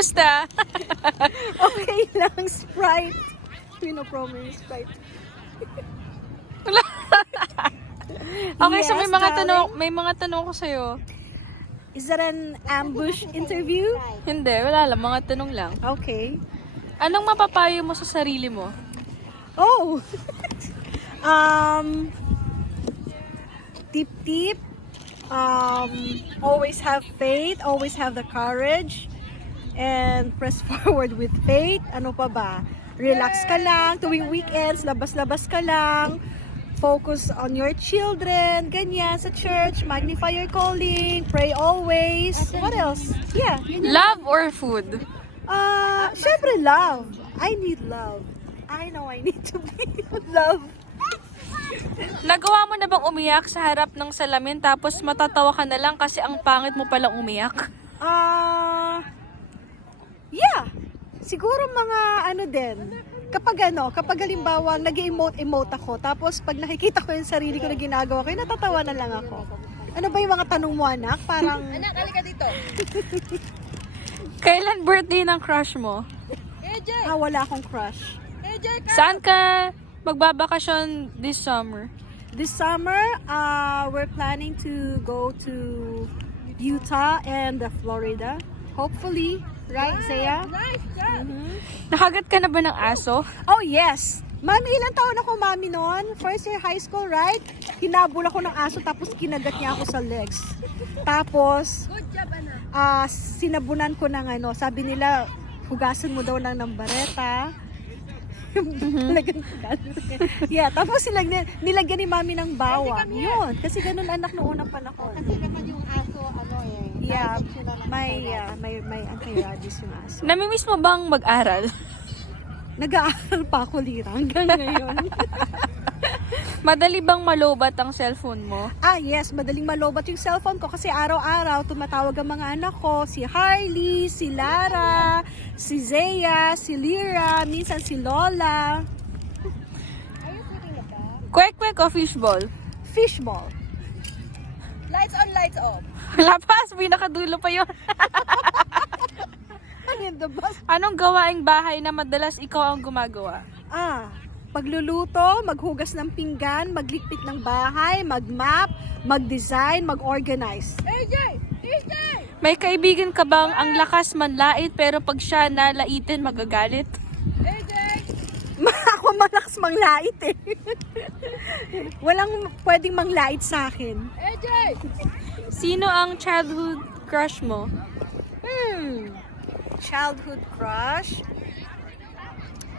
Kumusta? Okay lang, Sprite. Pinopromo yung Sprite. Okay, so Yes, may mga tanong ko sa'yo. Is that an ambush interview? Hindi, wala lang. Mga tanong lang. Okay. Anong mapapayo mo sa sarili mo? Oh! Tip. Always have faith, always have the courage, and press forward with faith. Ano pa ba? Relax ka lang, tuwing weekends, labas-labas ka lang, focus on your children, ganyan, sa church, magnify your calling, pray always. What else? Yeah. Love or food? Syempre love. I need love. I know I need to be love. Nagawa mo na bang umiyak sa harap ng salamin tapos matatawa ka na lang kasi ang pangit mo palang umiyak? Yeah. Siguro mga ano din. Kapag halimbawa nag-emote ako, tapos pag nakikita ko yung sarili ko na ginagawa ko, natatawa na lang ako. Ano ba yung mga tanong mo, anak? Parang... Anak, halika dito. Kailan birthday ng crush mo? AJ! wala akong crush. AJ ka! Saan ka magbabakasyon this summer? This summer, we're planning to go to Utah and Florida. Hopefully. Right, Zaya? Nice job! Nakagat ka na ba ng aso? Oh, yes. Mami, ilang taon ako, mami, noon? First year high school, right? Hinabol ako ng aso, tapos kinagat niya ako sa legs. Tapos, Good job, anak. sinabunan ko ng sabi nila, hugasan mo daw ng bareta. Yeah, tapos nilagyan ni mami ng bawang. Yun, kasi ganun anak noong unang panahon. Kasi naman yung aso, Yeah, may anti-rabies yung aso. Namimiss mo bang mag-aral? Nag-aaral pa ako, Lira, hanggang ngayon. Madali bang malobat ang cellphone mo? Yes, madaling malobat yung cellphone ko kasi araw-araw tumatawag ang mga anak ko, si Harley, si Lara, si Zaya, si Lyra, minsan si Lola. Kwek-kwek o fishball? Fishball. Lights on, lights off. Lapas, pinakadulo pa yun. Ano yun, the bus? Anong gawaing bahay na madalas ikaw ang gumagawa? Pagluluto, maghugas ng pinggan, maglikpit ng bahay, mag-map, mag-design, mag-organize. AJ! AJ! May kaibigan ka bang ang lakas manlait pero pag siya nalaitin magagalit? AJ! Ako malakas manglait eh. Walang pwedeng manglait sa akin. AJ! Sino ang childhood crush mo? Childhood crush?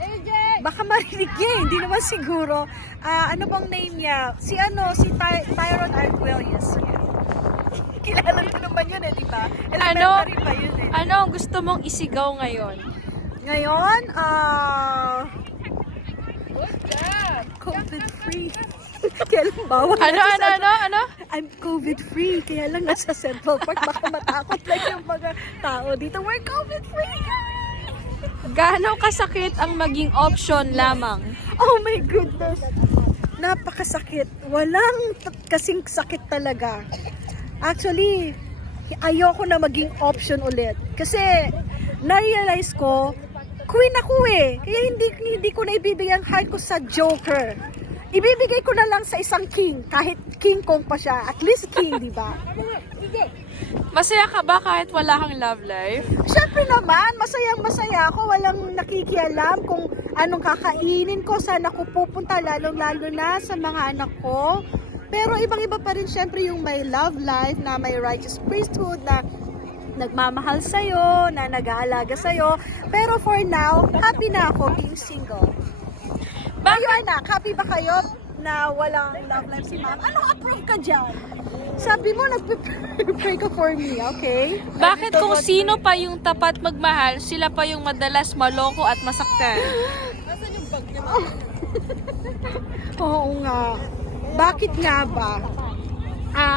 AJ! Baka marinig niya, hindi naman siguro. Ano bang name niya? Si Tyron Arguelles. Kilala mo naman yun eh, di ba? Elementary pa yun eh. Ano ang gusto mong isigaw ngayon? Ngayon, Good job! COVID-free. Kaya lang bawal. Ano? I'm COVID-free. Kaya lang nasa Central Park. Baka matakot lang yung mga tao dito. We're COVID-free! Gaano kasakit ang maging option lamang? Oh my goodness! Napakasakit. Walang kasing sakit talaga. Actually, ayoko na maging option ulit. Kasi, na-realize ko, queen ako eh. Kaya hindi ko na ibibigay ang heart ko sa joker. Ibibigay ko na lang sa isang king. Kahit King Kong pa siya. At least king, di ba? Masaya ka ba kahit wala kang love life? Siyempre naman, masayang-masaya ako. Walang nakikialam kung anong kakainin ko, saan ako pupunta, lalo-lalo na sa mga anak ko. Pero ibang-iba pa rin siyempre yung may love life, na may righteous priesthood, na nagmamahal sa'yo, na nag-aalaga sa'yo. Pero for now, happy na ako being single. Kayo anak, happy ba kayo na walang love life si ma'am? Anong approve ka dyan? Sabi mo, nag-pray ka for me, okay? Bakit kung sino pa yung tapat magmahal, sila pa yung madalas maloko at masaktan? Nasaan yung bag niya? Oo nga. Bakit nga ba?